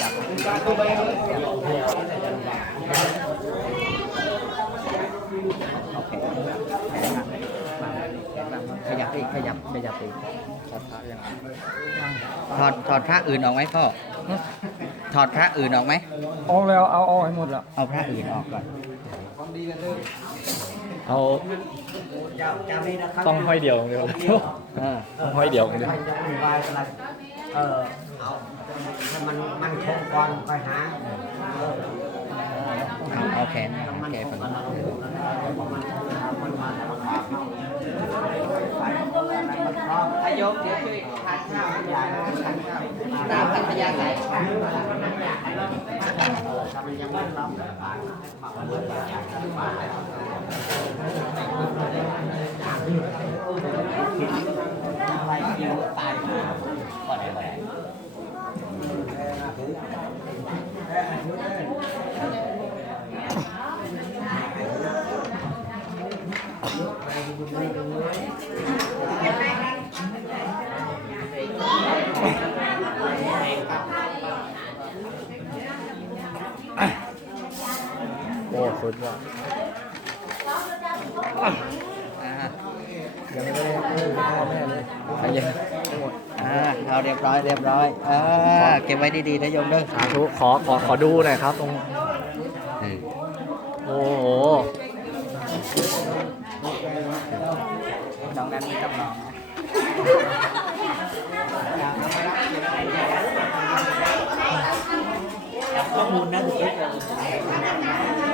จับโอเคขยับอีกขยับขยับอีกถอดถอดพระอื่นออกไหมพ่อถอดพระอื่นออกไหมออกแล้วเอาออกให้หมดแล้วเอาพระอื่นออกก่อนเอาต้องห้อยเดียวอย่างเดียวเออต้องห้อยเดียวอย่างเดียว เออเอามันมันคงก่อนไปหาเอาเอาแขนเอาแขนฝั่งนี้พยกเดี๋ยวช่วยทานข้าวให้ยาทานข้าวตามพันพยาใส่ถ้ามันยังไม่รับอะไรกินตายก่อนเลย โอ้สุดว่ะอ่ายังไม่ได้พ่อแม่เลยเอาเยอะอ่าเอาเรียบร้อยเรียบร้อยเออเก็บไว้ดีๆนะโยมเด้อสาธุขอขอขอดูหน่อยครับตรงเออโอ้โห น้องนั้นไม่ต้องลองนะข้อมูลนะถึงจะเจอ